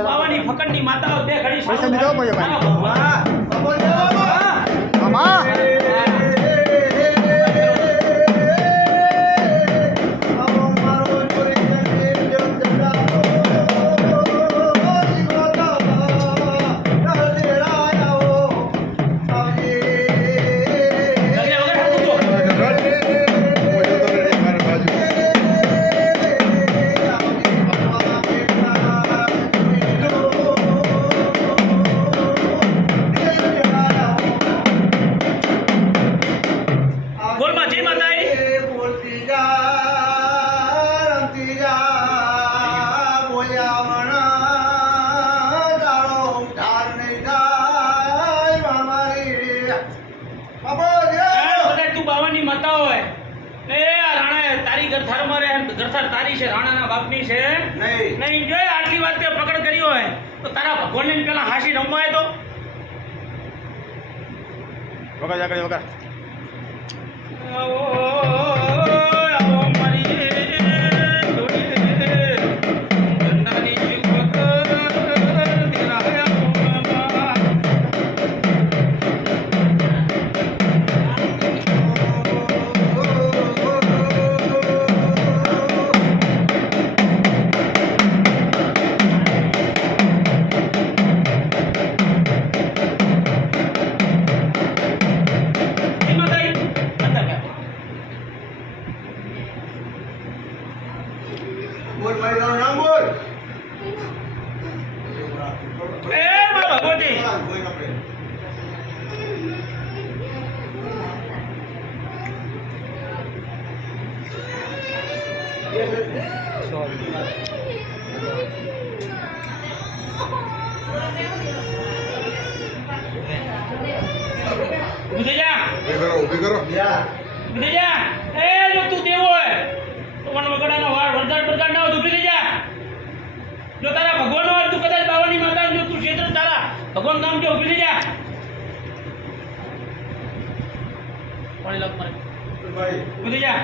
બાવાની ફકડની માતાઓ બે ઘડી પૈસા દીધો ભાઈ ભગવાન મામા ગરથાર તારી છે રાણાના બાપની છે નહીં જો આટલી વાત તે પકડ કરી હોય તો તારા ભગવાનને પેલા હાસી રમવાય તો વગર જા કરી વગર બોલ ભાઈ તારું નામ બોલ એ મારા ભગવતી ઉભી જા ઉભી કરો ઉભી જા એ જો તું દેવો હોય તો મને વગડાનો વાળ વરદાન પ્રકાર ના હોય ઉભી જા જો તારા ભગવાન હોય તું કદાચ બાવાની માતા જો તું ક્ષેત્ર તારા ભગવાન નામ જો ઉભી જા પાણી લાગ મારે ભાઈ ઉભી જા